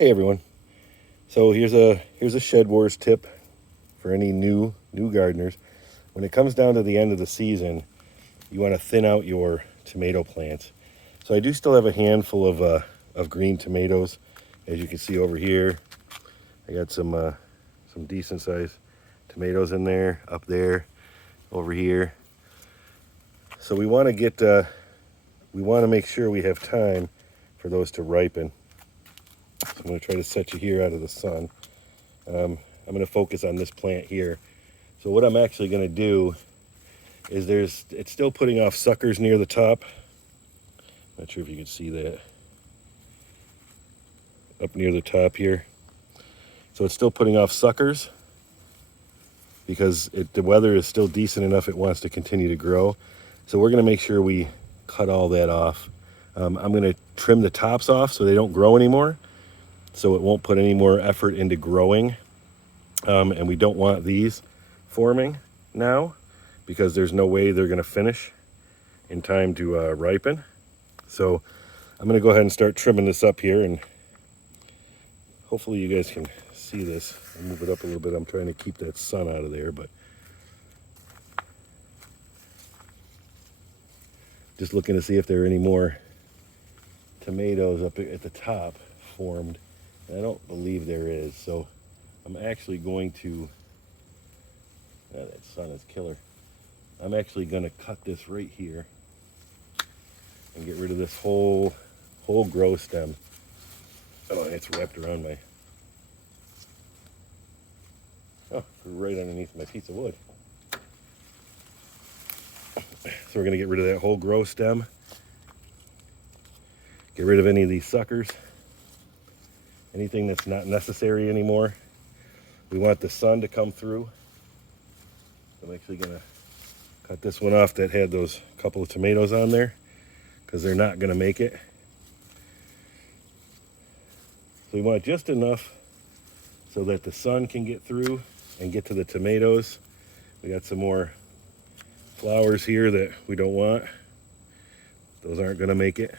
Hey everyone. So here's a Shed Wars tip for any new gardeners. When it comes down to the end of the season, you want to thin out your tomato plants. So I do still have a handful of green tomatoes, as you can see over here. I got some decent sized tomatoes in there, up there, over here. So we want to make sure we have time for those to ripen. So I'm going to try to set you here out of the sun. I'm going to focus on this plant here. So what I'm actually going to do is it's still putting off suckers near the top. Not sure if you can see that. Up near the top here. So it's still putting off suckers because the weather is still decent enough it wants to continue to grow. So we're going to make sure we cut all that off. I'm going to trim the tops off so they don't grow anymore. So it won't put any more effort into growing. And we don't want these forming now because there's no way they're going to finish in time to ripen. So I'm going to go ahead and start trimming this up here, and hopefully you guys can see this. I'll move it up a little bit. I'm trying to keep that sun out of there, but just looking to see if there are any more tomatoes up at the top formed. And I don't believe there is, so I'm actually going to, that sun is killer. I'm actually going to cut this right here and get rid of this whole grow stem. Oh, it's wrapped around right underneath my piece of wood. So we're going to get rid of that whole grow stem. Get rid of any of these suckers. Anything that's not necessary anymore. We want the sun to come through. I'm actually going to cut this one off that had those couple of tomatoes on there because they're not going to make it. So we want just enough so that the sun can get through and get to the tomatoes. We got some more flowers here that we don't want. Those aren't going to make it.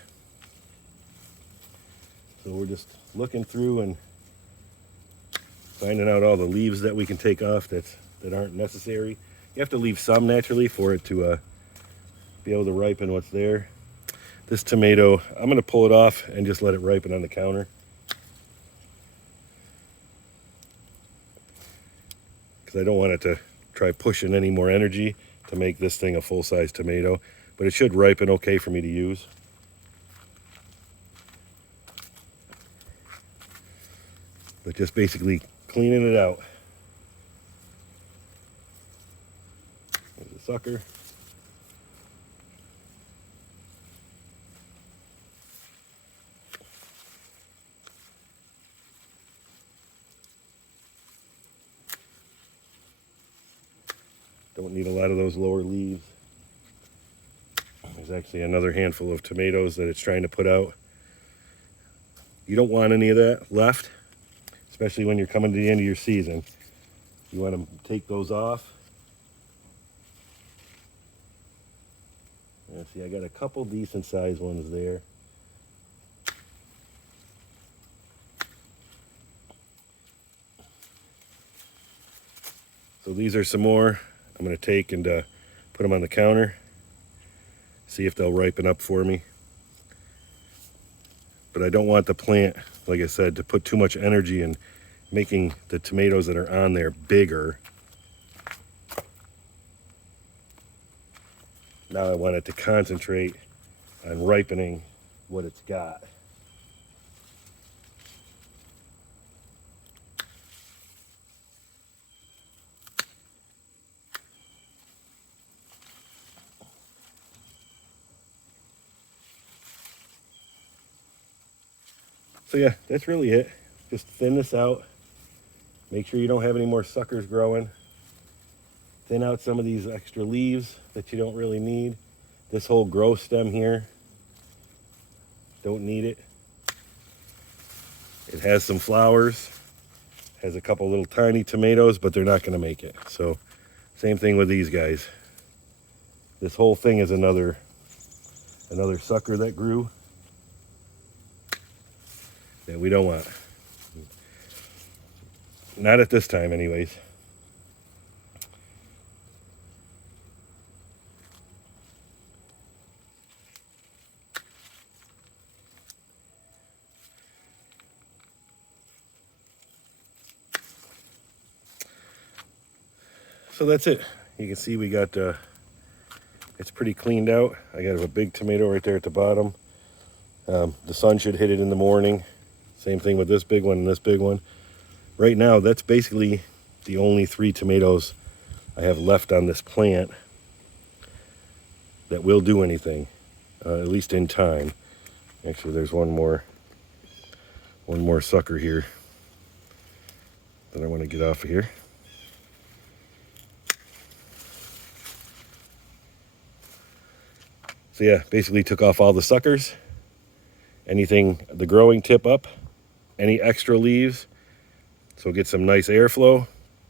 So we're just looking through and finding out all the leaves that we can take off that aren't necessary. You have to leave some naturally for it to be able to ripen what's there. This tomato, I'm going to pull it off and just let it ripen on the counter. Because I don't want it to try pushing any more energy to make this thing a full-size tomato. But it should ripen okay for me to use. But just basically cleaning it out. There's a sucker. Don't need a lot of those lower leaves. There's actually another handful of tomatoes that it's trying to put out. You don't want any of that left, especially when you're coming to the end of your season. You want to take those off. Yeah, see, I got a couple decent sized ones there. So these are some more I'm going to take and put them on the counter. See if they'll ripen up for me. But I don't want the plant, like I said, to put too much energy in making the tomatoes that are on there bigger. Now I want it to concentrate on ripening what it's got. So yeah, that's really it. Just thin this out. Make sure you don't have any more suckers growing. Thin out some of these extra leaves that you don't really need. This whole grow stem here, don't need it. It has some flowers, has a couple little tiny tomatoes, but they're not going to make it. So same thing with these guys. This whole thing is another sucker that grew that we don't want. Not at this time anyways. So that's it. You can see we got, it's pretty cleaned out. I got a big tomato right there at the bottom. The sun should hit it in the morning. Same thing with this big one and this big one. Right now, that's basically the only 3 tomatoes I have left on this plant that will do anything, at least in time. Actually, there's one more sucker here that I want to get off of here. So yeah, basically took off all the suckers, anything, the growing tip up, any extra leaves. So get some nice airflow,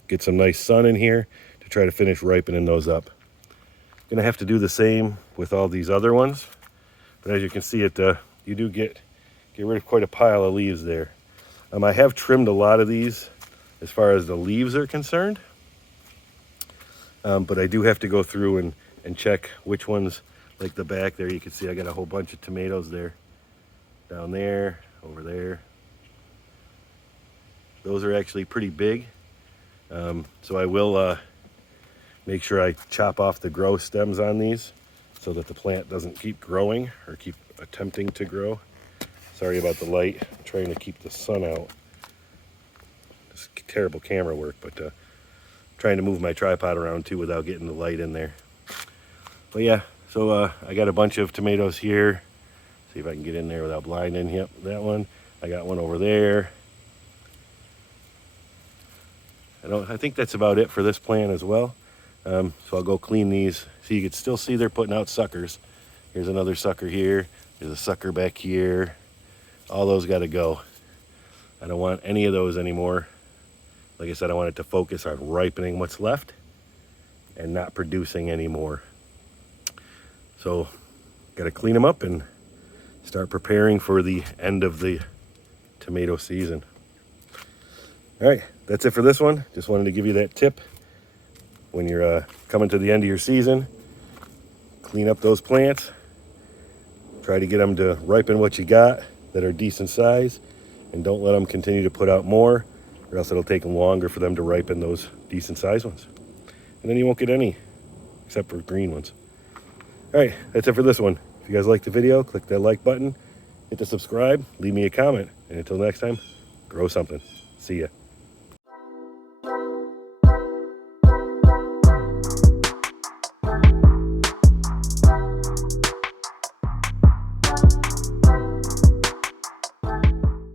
get some nice sun in here to try to finish ripening those up. Gonna have to do the same with all these other ones, but as you can see, you do get rid of quite a pile of leaves there. I have trimmed a lot of these as far as the leaves are concerned, but I do have to go through and check which ones. Like the back there, you can see I got a whole bunch of tomatoes there, down there, over there. Those are actually pretty big, so I will make sure I chop off the grow stems on these so that the plant doesn't keep growing or keep attempting to grow. Sorry about the light. I'm trying to keep the sun out. It's terrible camera work, but trying to move my tripod around too without getting the light in there. But yeah, so I got a bunch of tomatoes here. See if I can get in there without blinding. Yep, that one. I got one over there. I think that's about it for this plant as well. So I'll go clean these. So you can still see they're putting out suckers. Here's another sucker here. There's a sucker back here. All those got to go. I don't want any of those anymore. Like I said, I want it to focus on ripening what's left and not producing anymore. So got to clean them up and start preparing for the end of the tomato season. All right, that's it for this one. Just wanted to give you that tip. When you're coming to the end of your season, clean up those plants. Try to get them to ripen what you got that are decent size, and don't let them continue to put out more, or else it'll take longer for them to ripen those decent size ones. And then you won't get any, except for green ones. All right, that's it for this one. If you guys liked the video, click that like button, hit the subscribe, leave me a comment, and until next time, grow something. See ya.